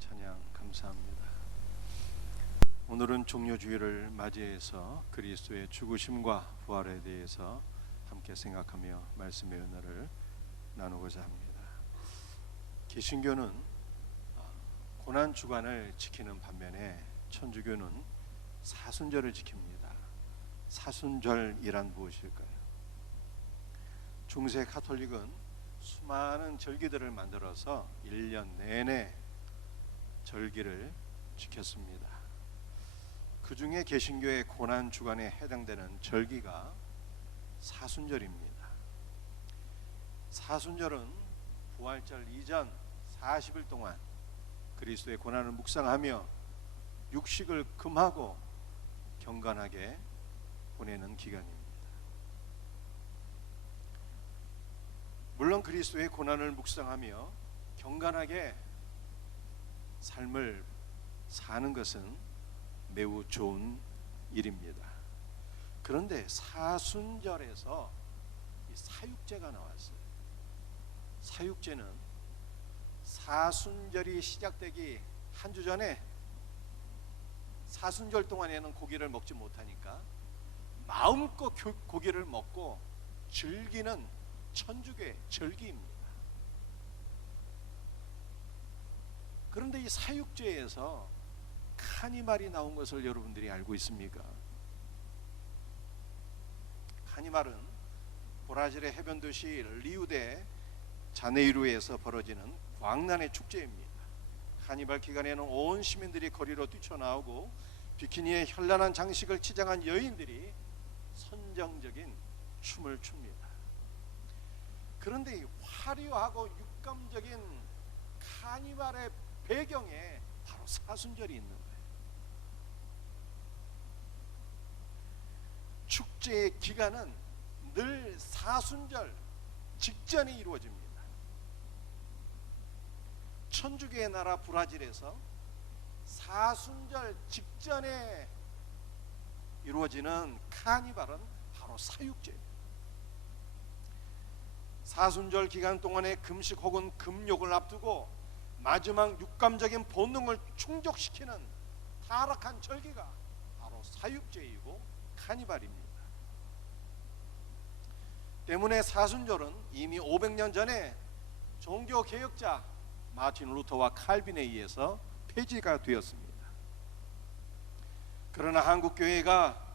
귀한 찬양 감사합니다. 오늘은 종료주일을 맞이해서 그리스도의 죽으심과 부활에 대해서 함께 생각하며 말씀의 은혜를 나누고자 합니다. 개신교는 고난 주간을 지키는 반면에 천주교는 사순절을 지킵니다. 사순절이란 무엇일까요? 중세 가톨릭은 수많은 절기들을 만들어서 1년 내내 절기를 지켰습니다. 그 중에 개신교의 고난 주간에 해당되는 절기가 사순절입니다. 사순절은 부활절 이전 40일 동안 그리스도의 고난을 묵상하며 육식을 금하고 경건하게 보내는 기간입니다. 물론 그리스도의 고난을 묵상하며 경건하게 삶을 사는 것은 매우 좋은 일입니다. 그런데 사순절에서 이 사육제가 나왔어요. 사육제는 사순절이 시작되기 한 주 전에 사순절 동안에는 고기를 먹지 못하니까 마음껏 고기를 먹고 즐기는 천주교의 절기입니다. 그런데 이 사육제에서 카니발이 나온 것을 여러분들이 알고 있습니까? 카니발은 브라질의 해변 도시 리우데 자네이루에서 벌어지는 광란의 축제입니다. 카니발 기간에는 온 시민들이 거리로 뛰쳐나오고 비키니에 현란한 장식을 치장한 여인들이 선정적인 춤을 춥니다. 그런데 이 화려하고 육감적인 카니발의 배경에 바로 사순절이 있는 거예요. 축제의 기간은 늘 사순절 직전에 이루어집니다. 천주교의 나라 브라질에서 사순절 직전에 이루어지는 카니발은 바로 사육제입니다. 사순절 기간 동안에 금식 혹은 금욕을 앞두고 마지막 육감적인 본능을 충족시키는 타락한 절기가 바로 사육제이고 카니발입니다. 때문에 사순절은 이미 500년 전에 종교개혁자 마틴 루터와 칼빈에 의해서 폐지가 되었습니다. 그러나 한국교회가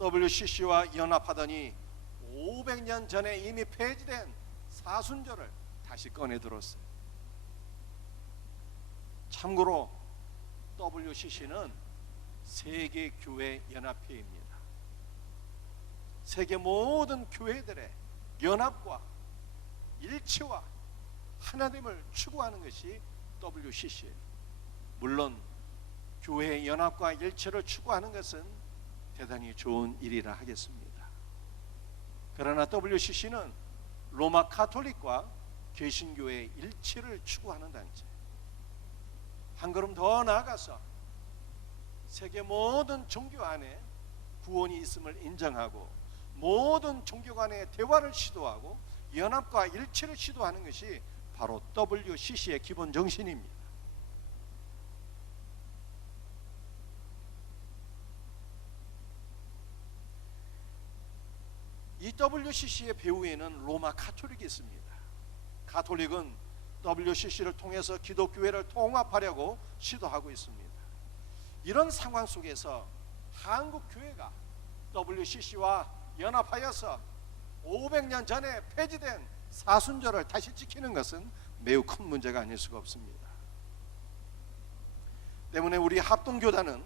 WCC와 연합하더니 500년 전에 이미 폐지된 사순절을 다시 꺼내 들었어요. 참고로 WCC는 세계교회연합회입니다. 세계 모든 교회들의 연합과 일치와 하나됨을 추구하는 것이 WCC예요. 물론 교회의 연합과 일치를 추구하는 것은 대단히 좋은 일이라 하겠습니다. 그러나 WCC는 로마 가톨릭과 개신교의 일치를 추구하는 단체, 한 걸음 더 나아가서 세계 모든 종교 안에 구원이 있음을 인정하고 모든 종교 간의 대화를 시도하고 연합과 일치를 시도하는 것이 바로 WCC의 기본 정신입니다. 이 WCC의 배후에는 로마 가톨릭이 있습니다. 가톨릭은 WCC를 통해서 기독교회를 통합하려고 시도하고 있습니다. 이런 상황 속에서 한국교회가 WCC와 연합하여서 500년 전에 폐지된 사순절을 다시 지키는 것은 매우 큰 문제가 아닐 수가 없습니다. 때문에 우리 합동교단은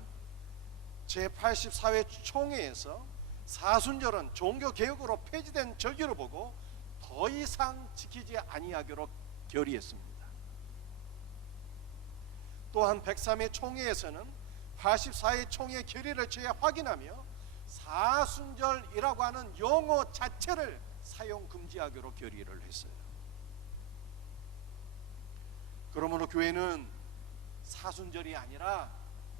제84회 총회에서 사순절은 종교개혁으로 폐지된 절기로 보고 더 이상 지키지 아니하기로 결의했습니다. 또한 103회 총회에서는 84회 총회 결의를 취해 확인하며 사순절이라고 하는 용어 자체를 사용 금지하기로 결의를 했어요. 그러므로 교회는 사순절이 아니라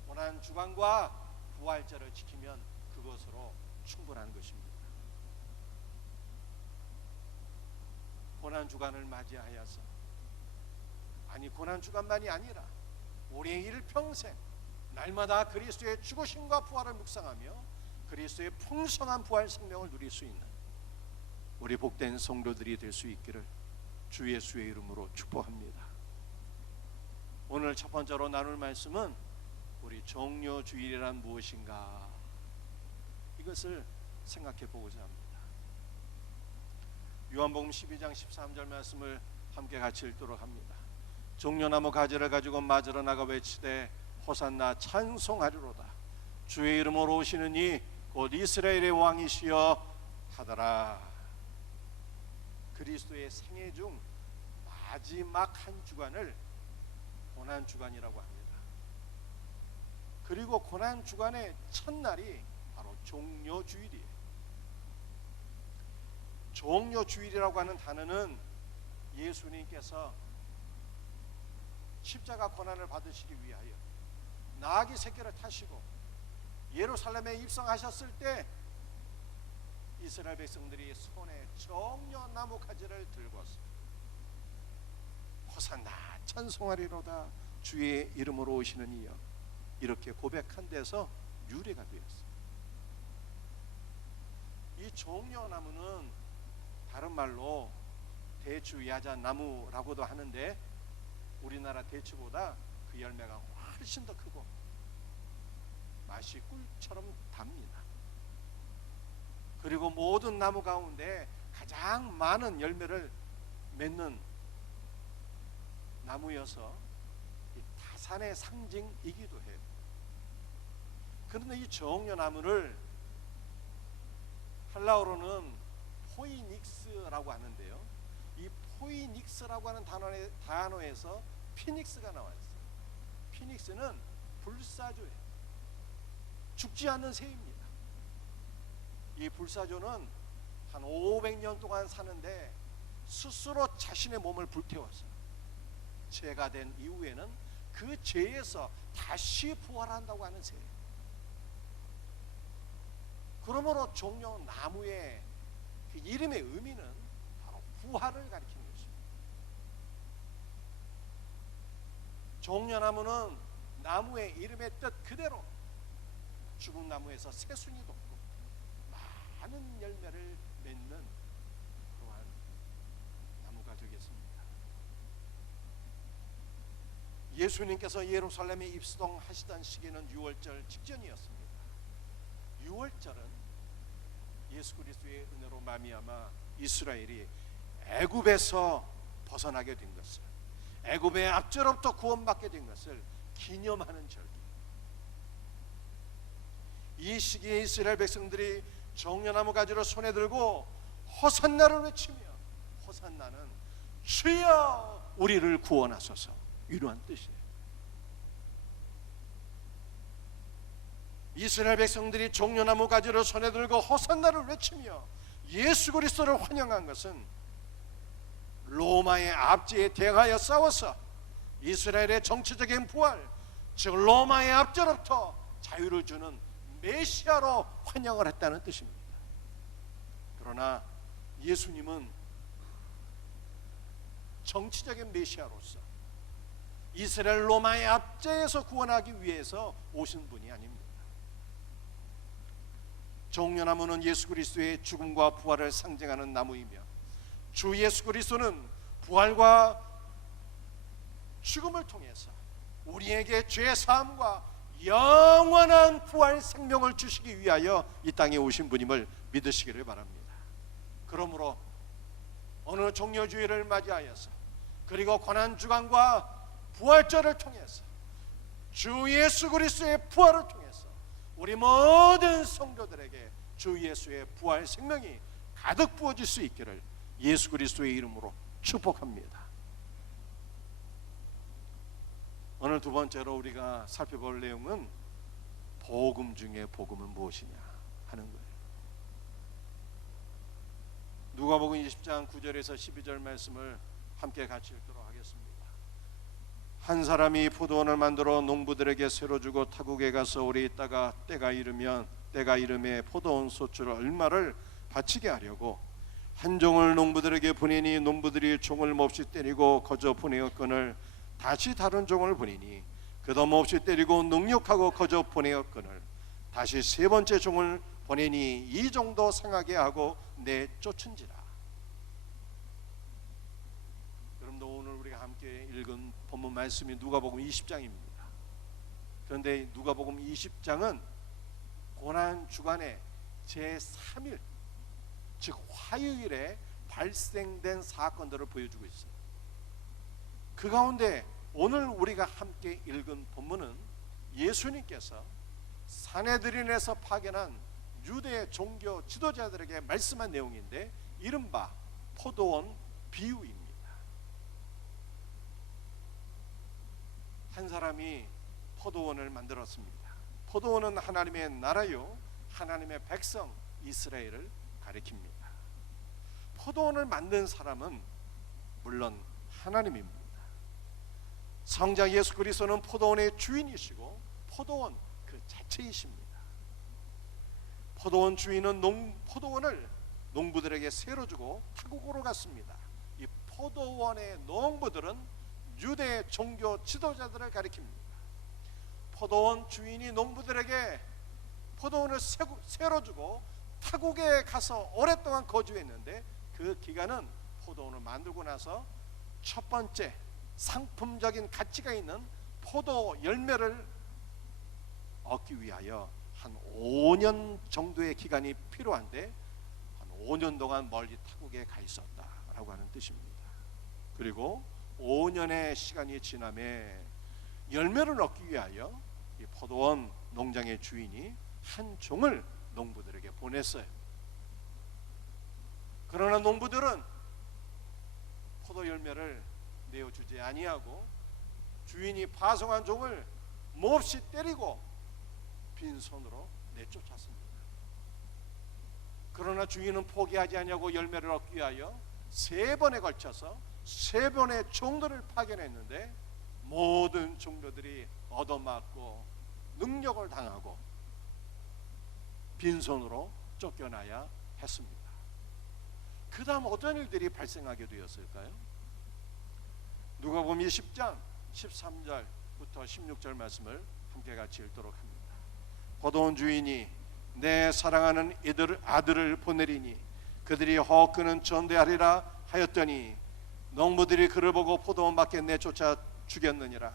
고난주간과 부활절을 지키면 그것으로 충분한 것입니다. 고난주간을 맞이하여서, 아니 고난주간만이 아니라 우리의 일평생 날마다 그리스도의 죽으심과 부활을 묵상하며 그리스도의 풍성한 부활 생명을 누릴 수 있는 우리 복된 성도들이 될 수 있기를 주 예수의 이름으로 축복합니다. 오늘 첫 번째로 나눌 말씀은 우리 종료주일이란 무엇인가, 이것을 생각해 보고자 합니다. 요한복음 12장 13절 말씀을 함께 같이 읽도록 합니다. 종려나무 가지를 가지고 맞으러 나가 외치되 호산나 찬송하리로다. 주의 이름으로 오시는 이 곧 이스라엘의 왕이시여 하더라. 그리스도의 생애 중 마지막 한 주간을 고난주간이라고 합니다. 그리고 고난주간의 첫날이 바로 종려주일이에요. 종려주일이라고 하는 단어는 예수님께서 십자가 고난을 받으시기 위하여 나귀 새끼를 타시고 예루살렘에 입성하셨을 때 이스라엘 백성들이 손에 종려나무 가지를 들고서 호산나 찬송하리로다 주의 이름으로 오시는 이여, 이렇게 고백한 데서 유래가 되었어요. 이 종려나무는 다른 말로 대추야자나무라고도 하는데 우리나라 대추보다 그 열매가 훨씬 더 크고 맛이 꿀처럼 답니다. 그리고 모든 나무 가운데 가장 많은 열매를 맺는 나무여서 다산의 상징이기도 해요. 그런데 이 종려나무를 헬라어로는 포이닉스라고 하는데요, 이 포이닉스라고 하는 단어에서 피닉스가 나와 있어요. 피닉스는 불사조예요. 죽지 않는 새입니다. 이 불사조는 한 500년 동안 사는데 스스로 자신의 몸을 불태웠어요. 죄가 된 이후에는 그 죄에서 다시 부활한다고 하는 새예요. 그러므로 종려나무의 그 이름의 의미는 바로 부활을 가리키는 것입니다. 종려나무는 나무의 이름의 뜻 그대로 죽은 나무에서 새순이 돋고 많은 열매를 맺는 그러한 나무가 되겠습니다. 예수님께서 예루살렘에 입성하시던 시기는 6월절 직전이었습니다. 6월절은 예수 그리스도의 은혜로 말미암아 이스라엘이 애굽에서 벗어나게 된 것을, 애굽의 압제로부터 구원받게 된 것을 기념하는 절기. 이 시기에 이스라엘 백성들이 종려나무 가지를 손에 들고 호산나를 외치며, 호산나는 주여 우리를 구원하소서, 이러한 뜻이에요. 이스라엘 백성들이 종려나무 가지를 손에 들고 호산나를 외치며 예수 그리스도를 환영한 것은 로마의 압제에 대항하여 싸워서 이스라엘의 정치적인 부활, 즉 로마의 압제로부터 자유를 주는 메시아로 환영을 했다는 뜻입니다. 그러나 예수님은 정치적인 메시아로서 이스라엘 로마의 압제에서 구원하기 위해서 오신 분이 아닙니다. 종려나무는 예수 그리스도의 죽음과 부활을 상징하는 나무이며 주 예수 그리스도는 부활과 죽음을 통해서 우리에게 죄 사함과 영원한 부활 생명을 주시기 위하여 이 땅에 오신 분임을 믿으시기를 바랍니다. 그러므로 오늘 종려주일을 맞이하여서 그리고 고난주간과 부활절을 통해서 주 예수 그리스도의 부활을 통해서 우리 모든 성도들에게 주 예수의 부활 생명이 가득 부어질 수 있기를 예수 그리스도의 이름으로 축복합니다. 오늘 두 번째로 우리가 살펴볼 내용은 복음 중에 복음은 무엇이냐 하는 거예요. 누가복음 20장 9절에서 12절 말씀을 함께 같이 읽도록 하겠습니다. 한 사람이 포도원을 만들어 농부들에게 새로 주고 타국에 가서 오래 있다가 때가 이름에 포도원 소출을 얼마를 바치게 하려고 한 종을 농부들에게 보내니 농부들이 종을 몹시 때리고 거저 보내었거늘 다시 다른 종을 보내니 끝없이 때리고 능욕하고 거저 보내었거늘 다시 세 번째 종을 보내니 이 종도 상하게 하고 내쫓은지라. 여러분들 오늘 우리가 함께 읽은 본문 말씀이 누가복음 20장입니다. 그런데 누가복음 20장은 고난 주간의 제3일 즉 화요일에 발생된 사건들을 보여주고 있어요. 그 가운데 오늘 우리가 함께 읽은 본문은 예수님께서 산헤드린에서 파견한 유대 종교 지도자들에게 말씀한 내용인데 이른바 포도원 비유입니다. 한 사람이 포도원을 만들었습니다. 포도원은 하나님의 나라요 하나님의 백성 이스라엘을 가리킵니다. 포도원을 만든 사람은 물론 하나님입니다. 성자 예수 그리스도는 포도원의 주인이시고 포도원 그 자체이십니다. 포도원 주인은 포도원을 농부들에게 세로 주고 타국으로 갔습니다. 이 포도원의 농부들은 유대 종교 지도자들을 가리킵니다. 포도원 주인이 농부들에게 포도원을 세로 주고 타국에 가서 오랫동안 거주했는데 그 기간은 포도원을 만들고 나서 첫 번째 상품적인 가치가 있는 포도 열매를 얻기 위하여 한 5년 정도의 기간이 필요한데 한 5년 동안 멀리 타국에 가 있었다라고 하는 뜻입니다. 그리고 5년의 시간이 지남에 열매를 얻기 위하여 이 포도원 농장의 주인이 한 종을 농부들에게 보냈어요. 그러나 농부들은 포도 열매를 내어주지 아니하고 주인이 파송한 종을 몹시 때리고 빈손으로 내쫓았습니다. 그러나 주인은 포기하지 아니하고 열매를 얻기 위하여 3번에 걸쳐서 3번의 종들을 파견했는데 모든 종들이 얻어맞고 능력을 당하고 빈손으로 쫓겨나야 했습니다. 그 다음 어떤 일들이 발생하게 되었을까요? 누가복음 20장 13절부터 16절 말씀을 함께 같이 읽도록 합니다. 포도원 주인이 내 사랑하는 이들 아들을 보내리니 그들이 허크는 전대하리라 하였더니 농부들이 그를 보고 포도원 밖에 내쫓아 죽였느니라.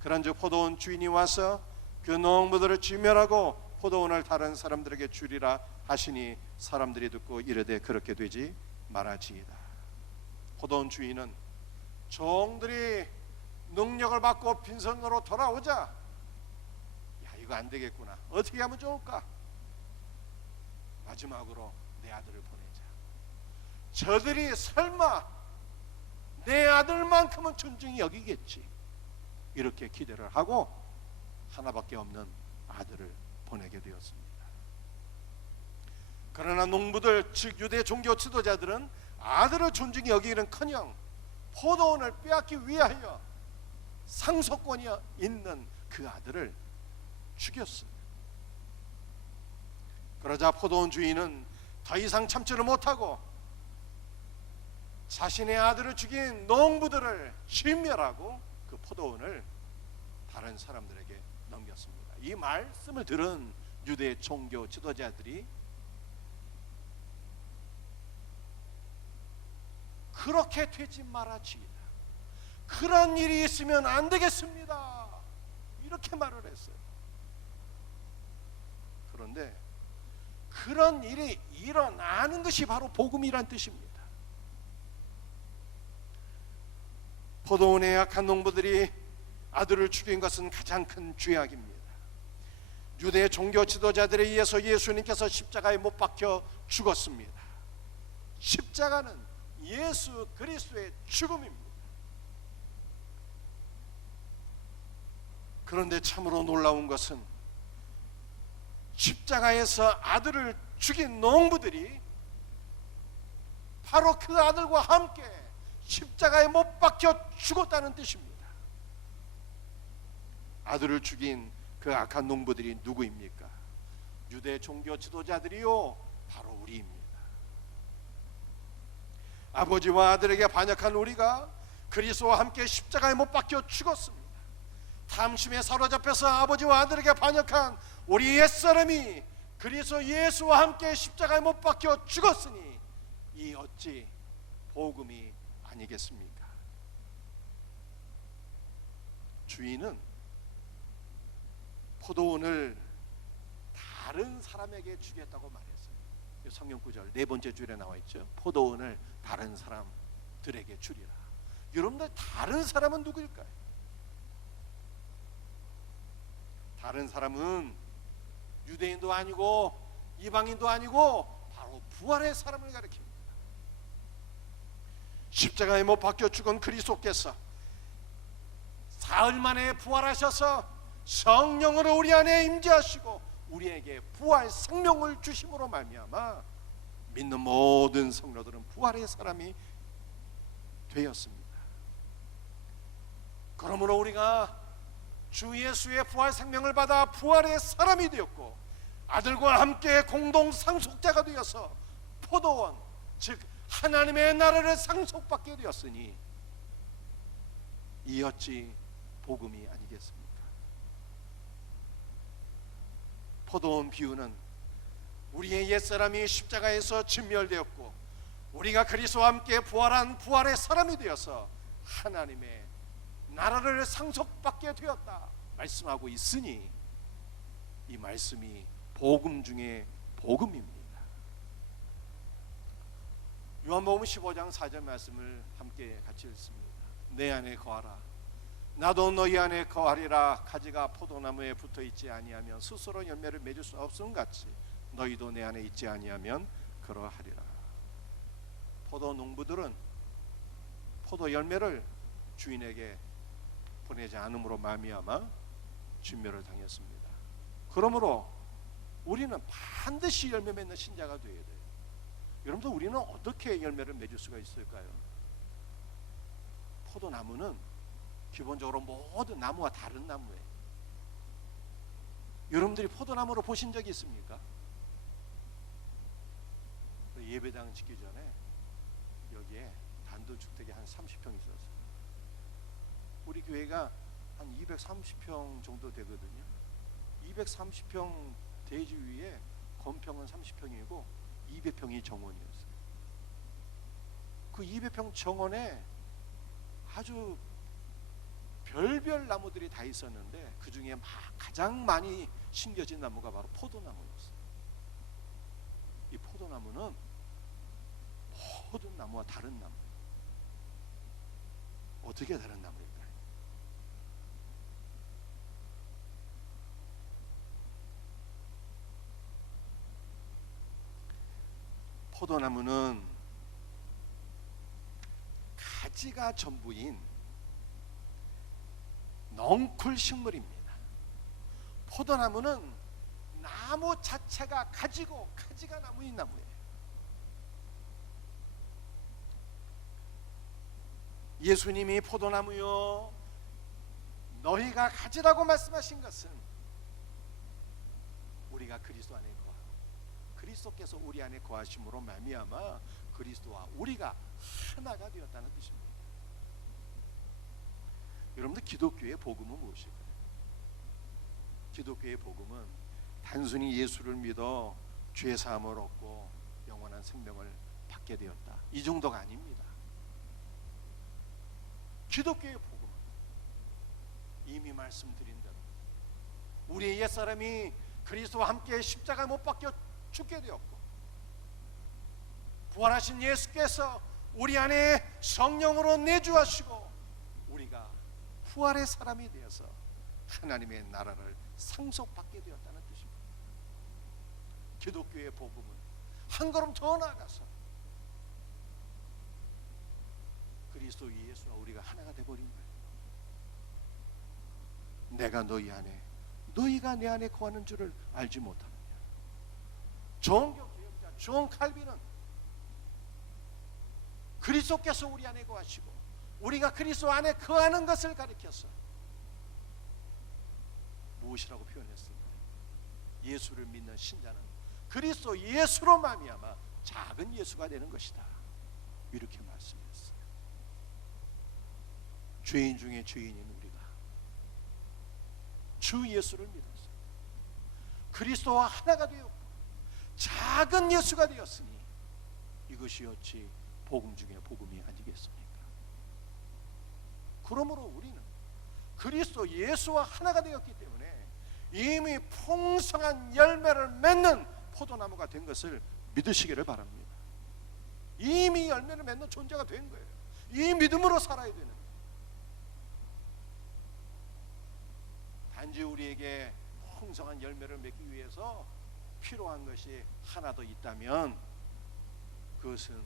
그런즉 포도원 주인이 와서 그 농부들을 진멸하고 포도원을 다른 사람들에게 주리라 하시니 사람들이 듣고 이르되 그렇게 되지 말아지이다. 포도원 주인은 종들이 능력을 받고 빈손으로 돌아오자 야 이거 안 되겠구나. 어떻게 하면 좋을까? 마지막으로 내 아들을 보내자. 저들이 설마 내 아들만큼은 존중히 여기겠지 이렇게 기대를 하고 하나밖에 없는 아들을 보내게 되었습니다. 그러나 농부들 즉 유대 종교 지도자들은 아들을 존중히 여기기는커녕 포도원을 빼앗기 위하여 상속권이 있는 그 아들을 죽였습니다. 그러자 포도원 주인은 더 이상 참지를 못하고 자신의 아들을 죽인 농부들을 진멸하고 그 포도원을 다른 사람들에게 넘겼습니다. 이 말씀을 들은 유대 종교 지도자들이 그렇게 되지 말아지이다. 그런 일이 있으면 안 되겠습니다. 이렇게 말을 했어요. 그런데 그런 일이 일어나는 것이 바로 복음이란 뜻입니다. 포도원의 약한 농부들이 아들을 죽인 것은 가장 큰 죄악입니다. 유대 종교 지도자들에 의해서 예수님께서 십자가에 못 박혀 죽었습니다. 십자가는 예수 그리스도의 죽음입니다. 그런데 참으로 놀라운 것은 십자가에서 아들을 죽인 농부들이 바로 그 아들과 함께 십자가에 못 박혀 죽었다는 뜻입니다. 아들을 죽인 그 악한 농부들이 누구입니까? 유대 종교 지도자들이요, 바로 우리입니다. 아버지와 아들에게 반역한 우리가 그리스도와 함께 십자가에 못 박혀 죽었습니다. 탐심에 사로잡혀서 아버지와 아들에게 반역한 우리 옛사람이 그리스도 예수와 함께 십자가에 못 박혀 죽었으니 이 어찌 복음이 아니겠습니까? 주인은 포도원을 다른 사람에게 주겠다고 말했어요. 성경 구절 네 번째 줄에 나와 있죠. 포도원을 다른 사람들에게 주리라. 여러분들 다른 사람은 누구일까요? 다른 사람은 유대인도 아니고 이방인도 아니고 바로 부활의 사람을 가리킵니다. 십자가에 못 박혀 죽은 그리스도께서 사흘 만에 부활하셔서 성령으로 우리 안에 임재하시고 우리에게 부활 생명을 주심으로 말미암아 믿는 모든 성도들은 부활의 사람이 되었습니다. 그러므로 우리가 주 예수의 부활 생명을 받아 부활의 사람이 되었고 아들과 함께 공동 상속자가 되어서 포도원 즉 하나님의 나라를 상속받게 되었으니 이 어찌 복음이 아니겠습니까? 포도원 비유는 우리의 옛사람이 십자가에서 진멸되었고 우리가 그리스도와 함께 부활한 부활의 사람이 되어서 하나님의 나라를 상속받게 되었다 말씀하고 있으니 이 말씀이 복음 중에 복음입니다. 요한복음 15장 4절 말씀을 함께 같이 읽습니다. 내 안에 거하라 나도 너희 안에 거하리라. 가지가 포도나무에 붙어있지 아니하면 스스로 열매를 맺을 수 없음 같이 너희도 내 안에 있지 아니하면 그러하리라. 포도 농부들은 포도 열매를 주인에게 보내지 않음으로 말미암아 진멸을 당했습니다. 그러므로 우리는 반드시 열매 맺는 신자가 되어야 돼요. 여러분들 우리는 어떻게 열매를 맺을 수가 있을까요? 포도나무는 기본적으로 모든 나무와 다른 나무예요. 여러분들이 포도나무를 보신 적이 있습니까? 예배당 짓기 전에 여기에 단독주택이 한 30평 있었어요. 우리 교회가 한 230평 정도 되거든요. 230평 대지 위에 건평은 30평이고 200평이 정원이었어요. 그 200평 정원에 아주 별별 나무들이 다 있었는데 그 중에 가장 많이 심겨진 나무가 바로 포도나무였어요. 이 포도나무는 모든 나무와 다른 나무. 어떻게 다른 나무일까요? 포도나무는 가지가 전부인 넝쿨 식물입니다. 포도나무는 나무 자체가 가지고 가지가 나무인 나무예요. 예수님이 포도나무요 너희가 가지라고 말씀하신 것은 우리가 그리스도 안에 거하고 그리스도께서 우리 안에 거하심으로 말미암아 그리스도와 우리가 하나가 되었다는 뜻입니다. 여러분들 기독교의 복음은 무엇일까요? 기독교의 복음은 단순히 예수를 믿어 죄 사함을 얻고 영원한 생명을 받게 되었다 이 정도가 아닙니다. 기독교의 복음은 이미 말씀드린 대로 우리의 옛사람이 그리스도와 함께 십자가에 못 박혀 죽게 되었고 부활하신 예수께서 우리 안에 성령으로 내주하시고 우리가 부활의 사람이 되어서 하나님의 나라를 상속받게 되었다는 뜻입니다. 기독교의 복음은 한 걸음 더 나아가서 그리스도 예수와 우리가 하나가 되어버린 거예요. 내가 너희 안에 너희가 내 안에 거하는 줄을 알지 못하느냐. 정교 개혁자 존 칼빈은 그리스도께서 우리 안에 거하시고 우리가 그리스도 안에 거하는 것을 가리켜서 무엇이라고 표현했습니까? 예수를 믿는 신자는 그리스도 예수로 말미암아 작은 예수가 되는 것이다 이렇게 말씀했어요. 죄인 중에 죄인인 우리가 주 예수를 믿었어요. 그리스도와 하나가 되었고 작은 예수가 되었으니 이것이 어찌 복음 중에 복음이 아니겠습니까? 그러므로 우리는 그리스도 예수와 하나가 되었기 때문에 이미 풍성한 열매를 맺는 포도나무가 된 것을 믿으시기를 바랍니다. 이미 열매를 맺는 존재가 된 거예요. 이 믿음으로 살아야 되는 거예요. 단지 우리에게 풍성한 열매를 맺기 위해서 필요한 것이 하나 더 있다면 그것은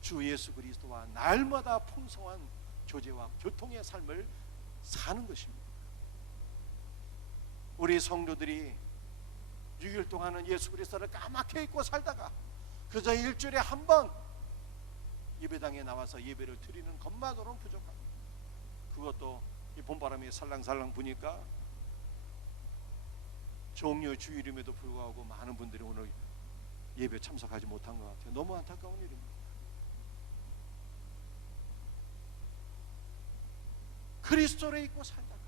주 예수 그리스도와 날마다 풍성한 교제와 교통의 삶을 사는 것입니다. 우리 성도들이 6일 동안은 예수 그리스도를 까맣게 잊고 살다가 그저 일주일에 한 번 예배당에 나와서 예배를 드리는 것만으로는 부족합니다. 그것도 이 봄바람이 살랑살랑 부니까 종려 주일임에도 불구하고 많은 분들이 오늘 예배 참석하지 못한 것 같아요. 너무 안타까운 일입니다. 그리스도를 잊고 살다가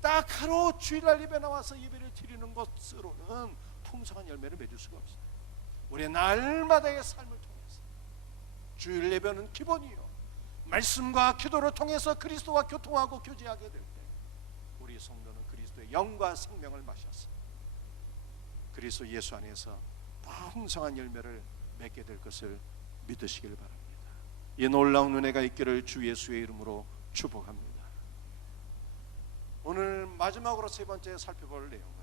딱 하루 주일날 예배 나와서 예배를 드리는 것으로는 풍성한 열매를 맺을 수가 없어요. 우리의 날마다의 삶을 통해서 주일 예배는 기본이요, 말씀과 기도를 통해서 그리스도와 교통하고 교제하게 될 때 우리 성도는 그리스도의 영과 생명을 마셨어요. 그리스도 예수 안에서 풍성한 열매를 맺게 될 것을 믿으시길 바랍니다. 이 놀라운 은혜가 있기를 주 예수의 이름으로 축복합니다. 오늘 마지막으로 세 번째 살펴볼 내용은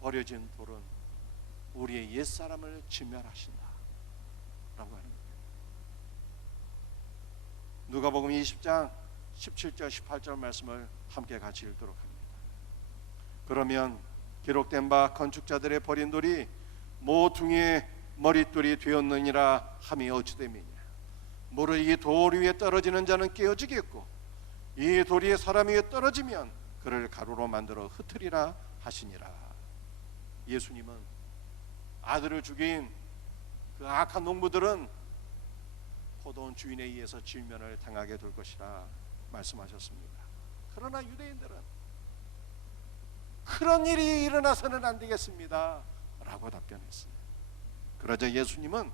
버려진 돌은 우리의 옛사람을 진멸하신다 라고 합니다. 누가복음 20장 17절 18절 말씀을 함께 같이 읽도록 합니다. 그러면 기록된 바 건축자들의 버린 돌이 모퉁이의 머릿돌이 되었느니라 함이 어찌됨이냐. 무릇 이 돌 위에 떨어지는 자는 깨어지겠고 이 돌이 사람 위에 떨어지면 그를 가루로 만들어 흩으리라 하시니라. 예수님은 아들을 죽인 그 악한 농부들은 포도원 주인에 의해서 질면을 당하게 될 것이라 말씀하셨습니다. 그러나 유대인들은 그런 일이 일어나서는 안 되겠습니다 라고 답변했어요. 그러자 예수님은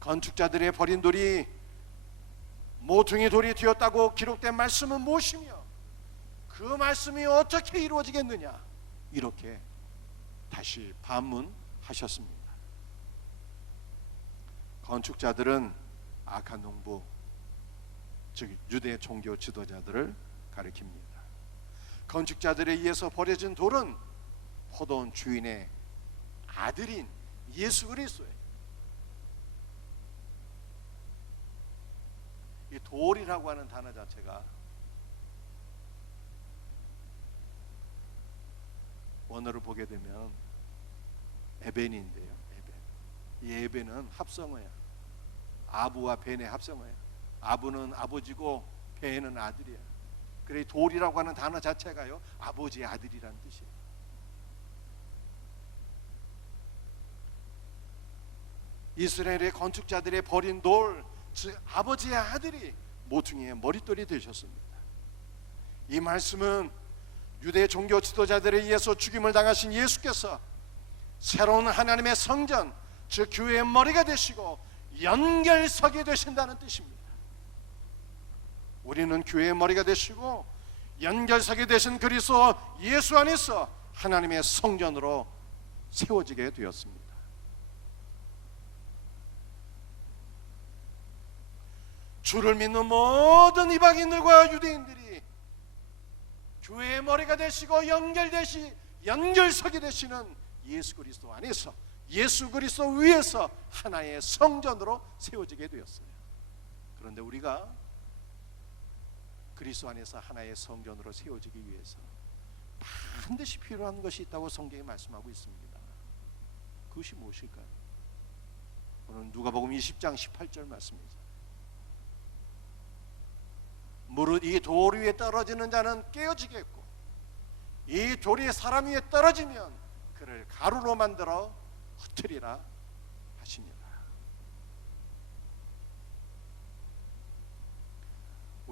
건축자들의 버린 돌이 모퉁이 돌이 되었다고 기록된 말씀은 무엇이며 그 말씀이 어떻게 이루어지겠느냐 이렇게 다시 반문하셨습니다. 건축자들은 악한 농부, 즉 유대 종교 지도자들을 가리킵니다. 건축자들에 의해서 버려진 돌은 포도원 주인의 아들인 예수 그리스도예요. 이 돌이라고 하는 단어 자체가 원어를 보게 되면 에벤인데요. 에벤. 이 에벤은 합성어야. 아부와 벤의 합성어야. 아부는 아버지고 벤은 아들이야. 그래 돌이라고 하는 단어 자체가요 아버지의 아들이라는 뜻이에요. 이스라엘의 건축자들의 버린 돌, 즉 아버지의 아들이 모퉁이의 머릿돌이 되셨습니다. 이 말씀은 유대 종교 지도자들에 의해서 죽임을 당하신 예수께서 새로운 하나님의 성전, 즉 교회의 머리가 되시고 연결석이 되신다는 뜻입니다. 우리는 교회의 머리가 되시고 연결석이 되신 그리스도 예수 안에서 하나님의 성전으로 세워지게 되었습니다. 주를 믿는 모든 이방인들과 유대인들이 교회의 머리가 되시고 연결석이 되시는 예수 그리스도 안에서 예수 그리스도 위에서 하나의 성전으로 세워지게 되었어요. 그런데 우리가 그리스도 안에서 하나의 성전으로 세워지기 위해서 반드시 필요한 것이 있다고 성경이 말씀하고 있습니다. 그것이 무엇일까요? 오늘 누가복음 20장 18절 말씀이죠. 무릇 이 돌 위에 떨어지는 자는 깨어지겠고 이 돌이 사람 위에 떨어지면 그를 가루로 만들어 흩으리라 하시니라.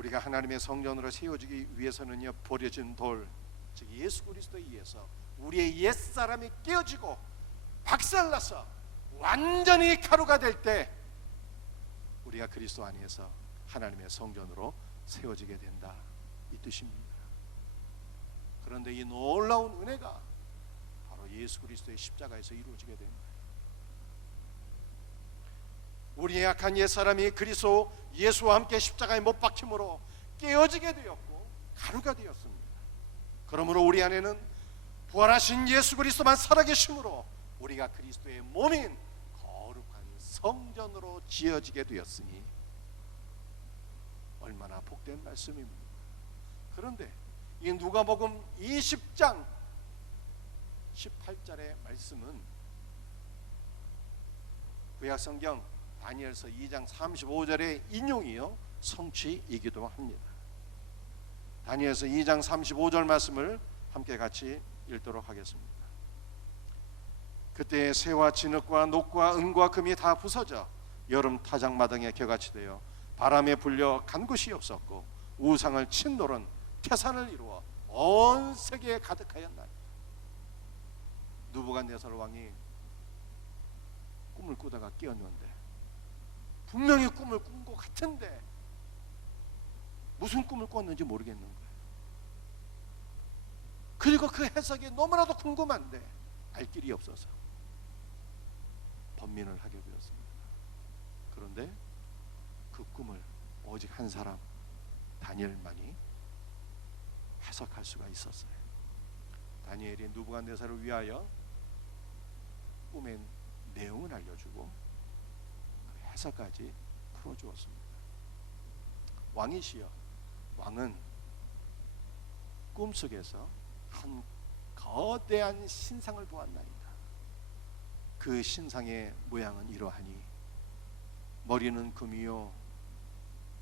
우리가 하나님의 성전으로 세워지기 위해서는요, 버려진 돌, 즉 예수 그리스도에 의해서 우리의 옛사람이 깨어지고 박살나서 완전히 가루가 될 때 우리가 그리스도 안에서 하나님의 성전으로 세워지게 된다, 이 뜻입니다. 그런데 이 놀라운 은혜가 바로 예수 그리스도의 십자가에서 이루어지게 된 거예요. 우리의 약한 옛사람이 그리스도 예수와 함께 십자가에 못 박힘으로 깨어지게 되었고 가루가 되었습니다. 그러므로 우리 안에는 부활하신 예수 그리스도만 살아계심으로 우리가 그리스도의 몸인 거룩한 성전으로 지어지게 되었으니 얼마나 복된 말씀입니까? 그런데 이 누가복음 20장 18절의 말씀은 구약성경 다니엘서 2장 35절의 인용이요 성취이기도 합니다. 다니엘서 2장 35절 말씀을 함께 같이 읽도록 하겠습니다. 그때 새와 진흙과 녹과 은과 금이 다 부서져 여름 타작마당에 겨같이 되어 바람에 불려 간 곳이 없었고 우상을 친 돌은 태산을 이루어 온 세계에 가득하였나니. 느부갓네살 왕이 꿈을 꾸다가 깨었는데 분명히 꿈을 꾼 것 같은데 무슨 꿈을 꿨는지 모르겠는 거예요. 그리고 그 해석이 너무나도 궁금한데 알 길이 없어서 번민을 하게 되었습니다. 그런데 그 꿈을 오직 한 사람 다니엘만이 해석할 수가 있었어요. 다니엘이 느부갓네살을 위하여 꿈의 내용을 알려주고 그 해석까지 풀어주었습니다. 왕이시여, 왕은 꿈속에서 한 거대한 신상을 보았나이다. 그 신상의 모양은 이러하니 머리는 금이요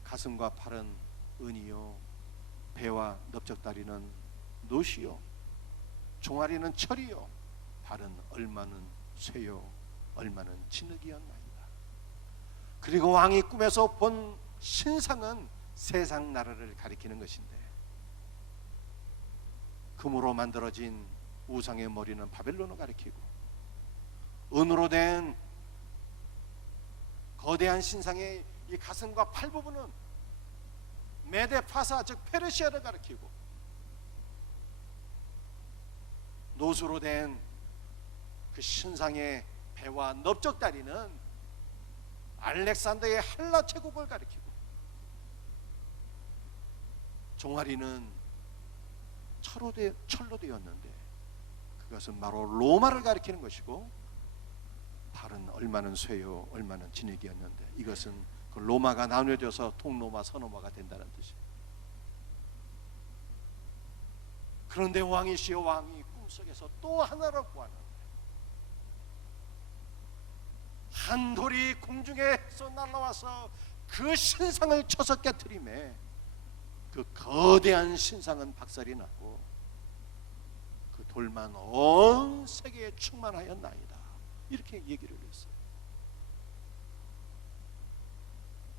가슴과 팔은 은이요 배와 넓적다리는 노시요 종아리는 철이요 발은 얼마는 쇠요 얼마는 진흙이었나이다. 그리고 왕이 꿈에서 본 신상은 세상 나라를 가리키는 것인데 금으로 만들어진 우상의 머리는 바벨론을 가리키고 은으로 된 거대한 신상의 이 가슴과 팔 부분은 메데파사 즉 페르시아를 가리키고 노수로 된 그 신상의 배와 넓적다리는 알렉산더의 헬라 제국을 가리키고 종아리는 철로 되었는데 그것은 바로 로마를 가리키는 것이고 발은 얼마는 쇠요 얼마는 진흙이었는데 이것은 그 로마가 나뉘어져서 동로마 서로마가 된다는 뜻이에요. 그런데 왕이시여 왕이 꿈속에서 또 하나를 보았는데 한 돌이 공중에서 날아와서 그 신상을 쳐서 깨트리매 그 거대한 신상은 박살이 나고 그 돌만 온 세계에 충만하였나이다. 이렇게 얘기를 했어요.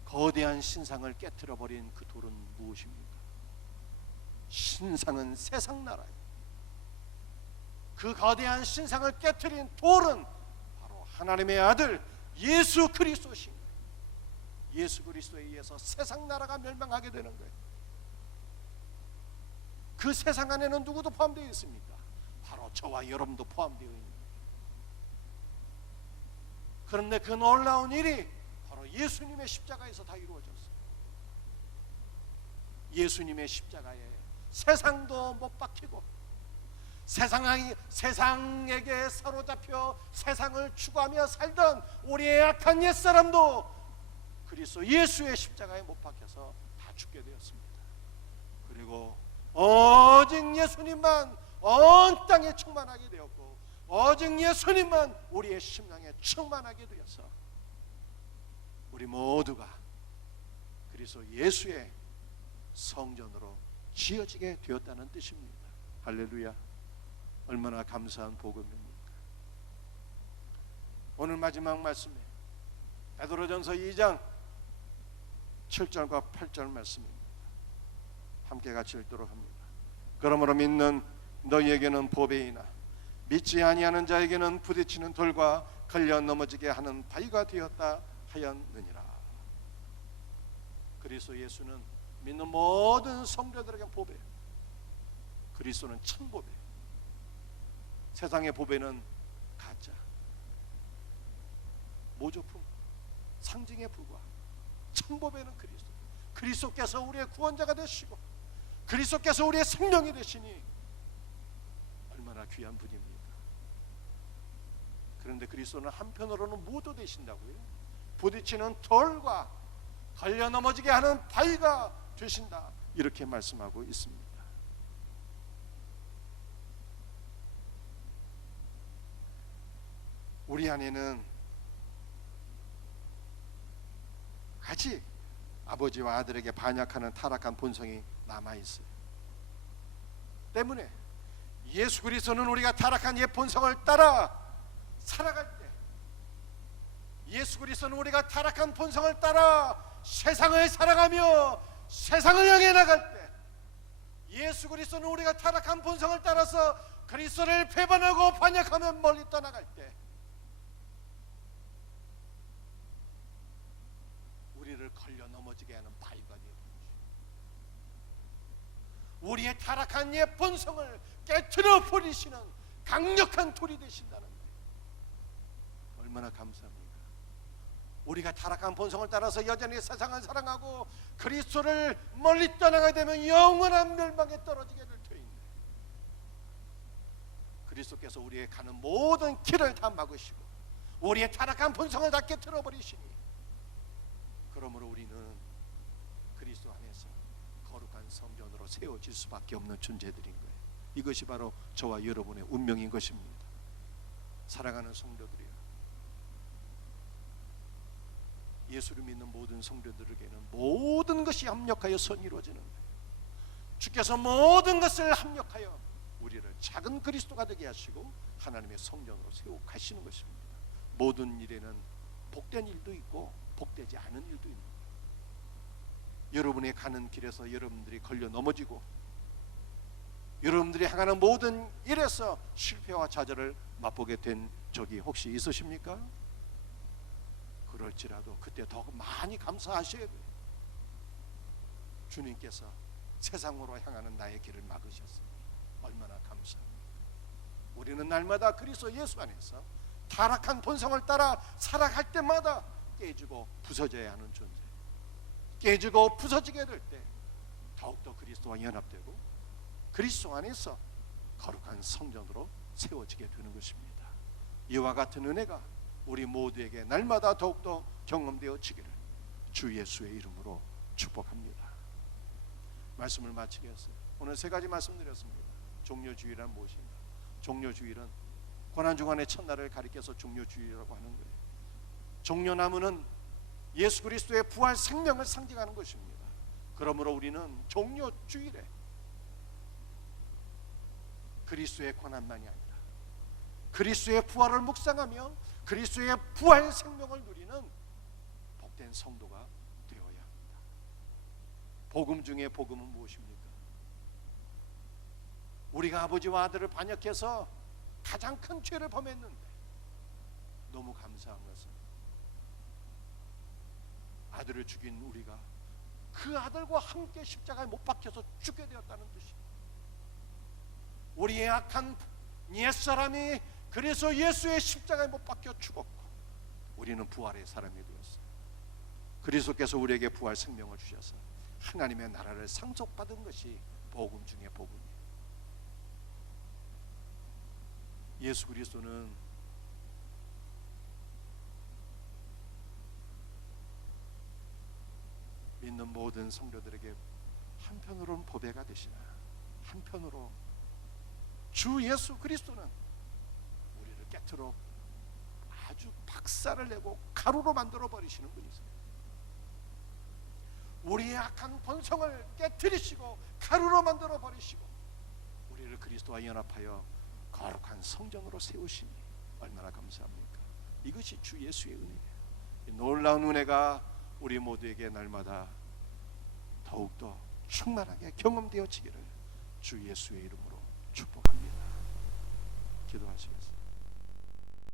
거대한 신상을 깨트려버린 그 돌은 무엇입니까? 신상은 세상 나라예요. 그 거대한 신상을 깨트린 돌은 바로 하나님의 아들 예수 그리스도신 거예요. 예수 그리스도에 의해서 세상 나라가 멸망하게 되는 거예요. 그 세상 안에는 누구도 포함되어 있습니까? 바로 저와 여러분도 포함되어 있는 거예요. 그런데 그 놀라운 일이 바로 예수님의 십자가에서 다 이루어졌어요. 예수님의 십자가에 세상도 못 박히고 세상에게 사로잡혀 세상을 추구하며 살던 우리의 악한 옛사람도 그리스도 예수의 십자가에 못 박혀서 다 죽게 되었습니다. 그리고 오직 예수님만 온 땅에 충만하게 되었고 오직 예수님만 우리의 심령에 충만하게 되어서 우리 모두가 그리스도 예수의 성전으로 지어지게 되었다는 뜻입니다. 할렐루야. 얼마나 감사한 복음입니까? 오늘 마지막 말씀에 베드로전서 2장 7절과 8절 말씀입니다. 함께 같이 읽도록 합니다. 그러므로 믿는 너희에게는 보배이나 믿지 아니하는 자에게는 부딪히는 돌과 걸려 넘어지게 하는 바위가 되었다 하였느니라. 그리스도 예수는 믿는 모든 성도들에게 보배. 그리스도는 참 보배. 세상의 보배는 가짜, 모조품, 상징에 불과. 참 보배는 그리스도. 그리스도께서 우리의 구원자가 되시고 그리스도께서 우리의 생명이 되시니 얼마나 귀한 분입니까? 그런데 그리스도는 한편으로는 무도 되신다고요. 부딪히는 돌과 걸려 넘어지게 하는 바위가 되신다, 이렇게 말씀하고 있습니다. 우리 안에는 아직 아버지와 아들에게 반역하는 타락한 본성이 남아있어요. 때문에 예수 그리스도는 우리가 타락한 옛 본성을 따라 살아갈 때, 예수 그리스도는 우리가 타락한 본성을 따라 세상을 살아가며 세상을 향해 나갈 때, 예수 그리스도는 우리가 타락한 본성을 따라서 그리스도를 배반하고 반역하며 멀리 떠나갈 때 우리를 걸려 넘어지게 하는 바위가 되어 우리의 타락한 옛 본성을 깨트려 버리시는 강력한 돌이 되신다는 거예요. 얼마나 감사합니까? 우리가 타락한 본성을 따라서 여전히 세상을 사랑하고 그리스도를 멀리 떠나게 되면 영원한 멸망에 떨어지게 될 터인데, 그리스도께서 우리의 가는 모든 길을 다 막으시고 우리의 타락한 본성을 다 깨트려 버리시니, 그러므로 우리는 그리스도 안에서 거룩한 성전으로 세워질 수밖에 없는 존재들인 거예요. 이것이 바로 저와 여러분의 운명인 것입니다. 사랑하는 성도들이여, 예수를 믿는 모든 성도들에게는 모든 것이 합력하여 선이 이루어지는 거예요. 주께서 모든 것을 합력하여 우리를 작은 그리스도가 되게 하시고 하나님의 성전으로 세워 가시는 것입니다. 모든 일에는 복된 일도 있고 복되지 않은 일도 있는 거예요. 여러분이 가는 길에서 여러분들이 걸려 넘어지고 여러분들이 향하는 모든 일에서 실패와 좌절을 맛보게 된 적이 혹시 있으십니까? 그럴지라도 그때 더 많이 감사하셔야 돼요. 주님께서 세상으로 향하는 나의 길을 막으셨습니다. 얼마나 감사합니다. 우리는 날마다 그리스도 예수 안에서 타락한 본성을 따라 살아갈 때마다 깨지고 부서져야 하는 존재, 깨지고 부서지게 될 때 더욱더 그리스도와 연합되고 그리스도 안에서 거룩한 성전으로 세워지게 되는 것입니다. 이와 같은 은혜가 우리 모두에게 날마다 더욱더 경험되어지기를 주 예수의 이름으로 축복합니다. 말씀을 마치겠습니다. 오늘 세 가지 말씀드렸습니다. 종려주일은 무엇인가? 종려주일은 고난주간의 첫날을 가리켜서 종려주일이라고 하는 거예요. 종려나무는 예수 그리스도의 부활 생명을 상징하는 것입니다. 그러므로 우리는 종려주일에 그리스도의 고난만이 아니라 그리스도의 부활을 묵상하며 그리스도의 부활 생명을 누리는 복된 성도가 되어야 합니다. 복음 중에 복음은 무엇입니까? 우리가 아버지와 아들을 반역해서 가장 큰 죄를 범했는데 너무 감사한 것은 아들을 죽인 우리가 그 아들과 함께 십자가에 못 박혀서 죽게 되었다는 뜻입니다. 우리의 악한 옛사람이 그래서 예수의 십자가에 못 박혀 죽었고 우리는 부활의 사람이 되었어요. 그리스도께서 우리에게 부활 생명을 주셔서 하나님의 나라를 상속받은 것이 복음 중에 복음이에요. 예수 그리스도는 믿는 모든 성도들에게 한편으로는 보배가 되시나 한편으로 주 예수 그리스도는 우리를 깨트려 아주 박살을 내고 가루로 만들어 버리시는 분이세요. 우리의 악한 본성을 깨트리시고 가루로 만들어 버리시고 우리를 그리스도와 연합하여 거룩한 성전으로 세우시니 얼마나 감사합니까? 이것이 주 예수의 은혜예요. 이 놀라운 은혜가 우리 모두에게 날마다 더욱더 충만하게 경험되어지기를 주 예수의 이름으로 축복합니다. 기도하시겠습니다.